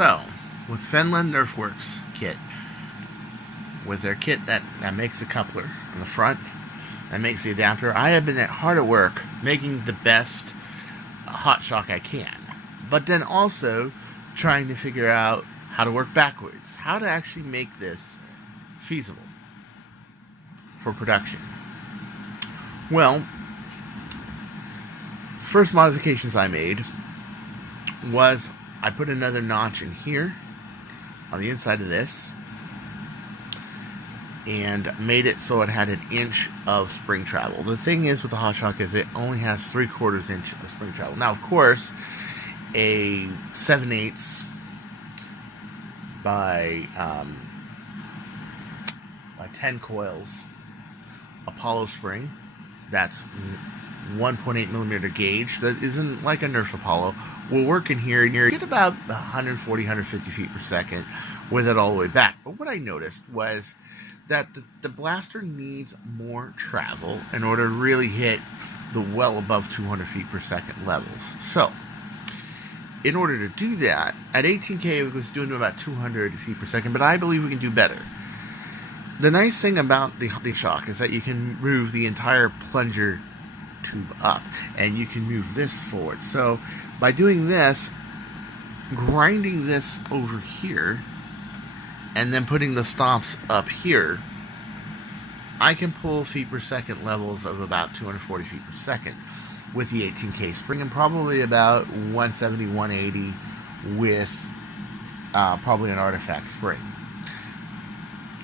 So, with Fendland Nerfworks kit, with their kit that makes the coupler on the front, that makes the adapter, I have been hard at work making the best Hotshock I can. But then also trying to figure out how to work backwards, how to actually make this feasible for production. Well, first modifications I made was I put another notch in here on the inside of this and made it so it had an inch of spring travel. The thing is with the Hotshock is it only has 3/4 inch of spring travel. Now, of course, a 7/8 by 10 coils Apollo spring, that's 1.8 millimeter gauge, that isn't like a Nerf Apollo, will work in here and you get about 140, 150 feet per second with it all the way back. But what I noticed was that the blaster needs more travel in order to really hit the well above 200 feet per second levels. So, in order to do that, at 18K it was doing about 200 feet per second, but I believe we can do better. The nice thing about the Hotshock is that you can move the entire plunger tube up, and you can move this forward. So, by doing this, grinding this over here, and then putting the stops up here, I can pull feet per second levels of about 240 feet per second with the 18K spring, and probably about 170, 180 with probably an artifact spring.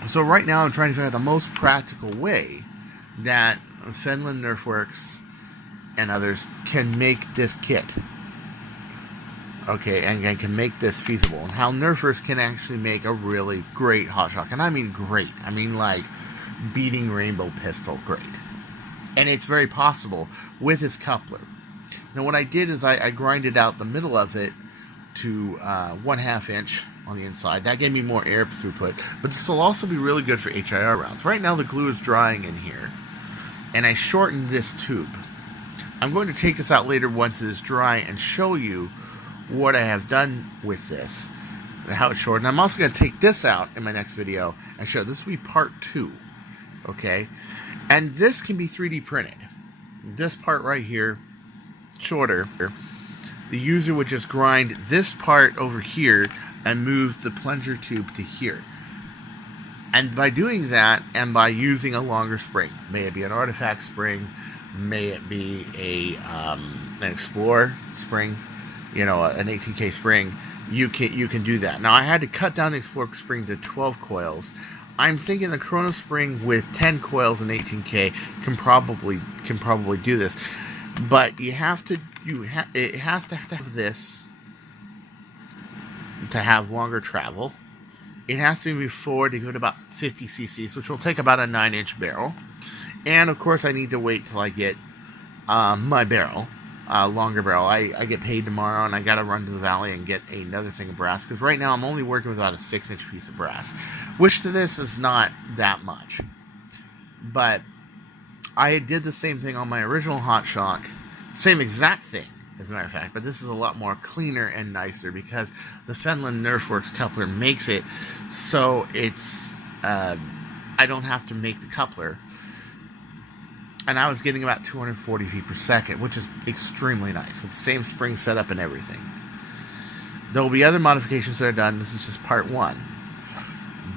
So right now I'm trying to figure out the most practical way that Fendland Nerfworks and others can make this kit. Okay, and can make this feasible, and how Nerfers can actually make a really great Hotshock. And I mean great. I mean like beating Rainbow Pistol great. And it's very possible with this coupler. Now what I did is I grinded out the middle of it to 1/2 inch on the inside. That gave me more air throughput. But this will also be really good for HIR rounds. Right now the glue is drying in here, and I shortened this tube. I'm going to take this out later once it is dry and show you what I have done with this and how it's shortened. I'm also going to take this out in my next video and show this will be part 2. Okay, and this can be 3D printed. This part right here, shorter, the user would just grind this part over here and move the plunger tube to here. And by doing that, and by using a longer spring, may it be an artifact spring, may it be an Explorer spring, you know, an 18K spring, you can do that. Now I had to cut down the Explorer spring to 12 coils. I'm thinking the Chrono spring with 10 coils and 18K can probably do this, but it has to have this to have longer travel. It has to move forward to give it about 50 cc's, which will take about a 9-inch barrel. And of course, I need to wait till I get my barrel, longer barrel. I get paid tomorrow, and I got to run to the valley and get another thing of brass, because right now I'm only working with about a 6-inch piece of brass, which to this is not that much. But I did the same thing on my original Hotshock, same exact thing, as a matter of fact, but this is a lot more cleaner and nicer because the Fendland Nerfworks coupler makes it so it's I don't have to make the coupler. And I was getting about 240 feet per second, which is extremely nice, with the same spring setup and everything. There will be other modifications that are done. This is just part 1.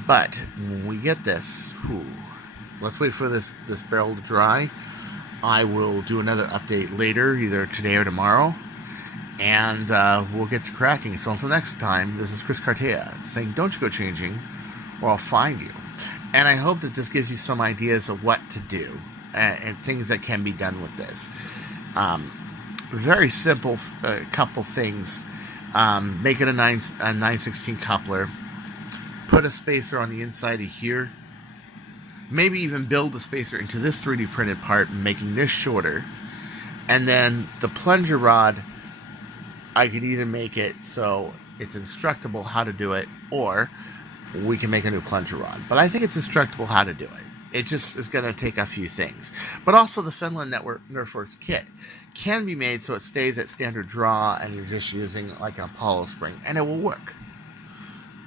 But when we get this, so let's wait for this barrel to dry. I will do another update later, either today or tomorrow, and we'll get to cracking. So until next time, this is Chris CARTAYA saying, don't you go changing, or I'll find you. And I hope that this gives you some ideas of what to do and things that can be done with this. Very simple couple things. Make it a 9/16 coupler. Put a spacer on the inside of here. Maybe even build a spacer into this 3D printed part, making this shorter. And then the plunger rod, I could either make it so it's instructable how to do it, or we can make a new plunger rod. But I think it's instructable how to do it. It just is going to take a few things. But also the Fendland Nerfworks kit can be made so it stays at standard draw and you're just using like an Apollo spring, and it will work.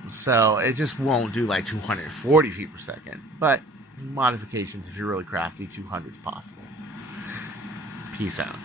So it just won't do like 240 feet per second. But modifications, if you're really crafty, 200 is possible. Peace out.